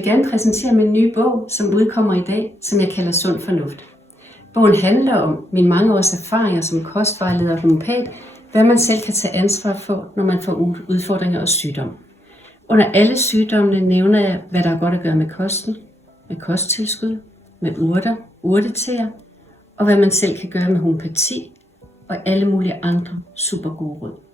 vil gerne præsentere min nye bog, som udkommer i dag, som jeg kalder Sund Fornuft. Bogen handler om mine mange års erfaringer som kostvejleder og homeopat, hvad man selv kan tage ansvar for, når man får udfordringer og sygdom. Under alle sygdommene nævner jeg, hvad der er godt at gøre med kosten, med kosttilskud, med urter, urteteer, og hvad man selv kan gøre med homøopati og alle mulige andre super gode råd.